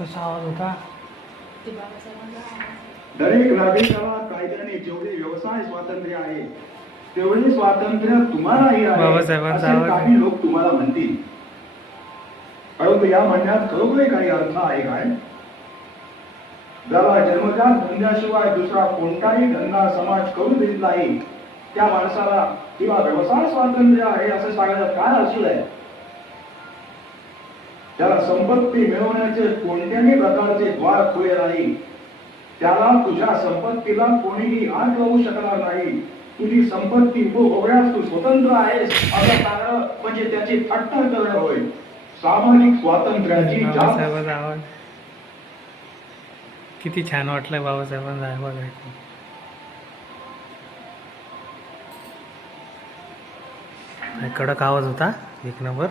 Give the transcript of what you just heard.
कसा आवाज होता? दरेक नागरिकाला कायद्याने जेवढे व्यवसाय स्वातंत्र्य आहे तेवढे स्वातंत्र्य तुम्हालाही आहे असे काही लोक तुम्हाला म्हणतील. परंतु या म्हणण्यात खरोखर काही अर्थ आहे काय? ज्याला जन्मजात धंद्याशिवाय दुसरा कोणताही धंदा समाज करू देत नाही त्या माणसाला किंवा व्यवसाय स्वातंत्र्य आहे असं सांगण्यात काय अर्थ आहे? त्याला संपत्ती मिळवण्याचे कोणत्याही प्रकारचे द्वार खुले नाही. त्याला तुझ्या संपत्तीला कोणीही आत लावू शकणार नाही. तुझी संपत्ती भोगण्यास तू स्वतंत्र आहेस असं सांगणं म्हणजे त्याची थट्टा करणं होय. सामाजिक स्वातंत्र्याची बाबासाहेबांचा आवाज किती छान वाटलं. बाबासाहेबांचा आवाज ऐकून कडक आवाज होता, एक नंबर.